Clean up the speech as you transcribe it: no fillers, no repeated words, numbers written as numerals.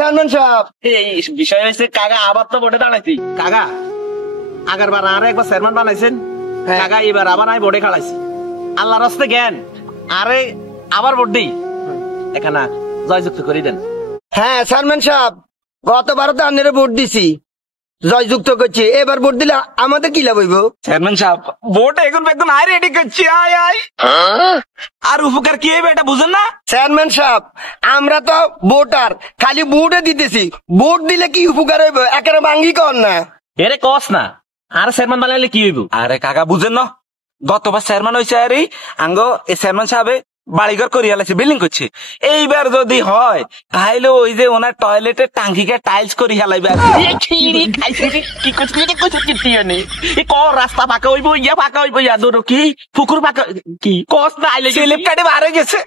Chairman সাহেব এই বিষয় হয়েছে কাকা আবার তো ভোটে দাঁড়াইছি কাকা আগের বার আর একবার চেয়ারম্যান বানাইছেন কাকা এবার আবার আমি ভোটে খাড়াইছি আল্লাহর রাস্তে জ্ঞান আরে আবার ভোট দিই এখানে জয়যুক্ত করে দেন। হ্যাঁ চেয়ারম্যান সাহেব গতবারও তো আপনারা ভোট দিছি জয়যুক্ত করছি এবার ভোট দিলে আমাদের কি লাভ হইব? চেয়ারম্যান সাহেব ভোট এখন একদম আয় রেডি করছি আয় আয় আর উপকার কি হবে এটা বুঝেন না? চেয়ারম্যান সাহেব আমরা তো ভোটার খালি ভোটে দিতেছি ভোট দিলে কি উপকার হইব একেবারে ভাঙ্গি কর না। এরে কস না আর চেয়ারম্যান বানাইলে কি হইব? আরে কাকা বুঝেন না গতবার চেয়ারম্যান হয়েছে আরে আঙ্গ এই চেয়ারম্যান সাহেবে বাড়িঘর করিয়া লাগছে বিল্ডিং করছে এইবার যদি হয় তাহলে ওই যে ওনার টয়লেটের টাঙ্কিকে টাইলস করি হেলাইবে কি রাস্তা ফাঁকা হইব ইয়া ফাঁকা হইব ইয়া ধরো কি পুকুর ফাঁকা কি কস না আইলে স্লিপ কাটে বাড়ে গেছে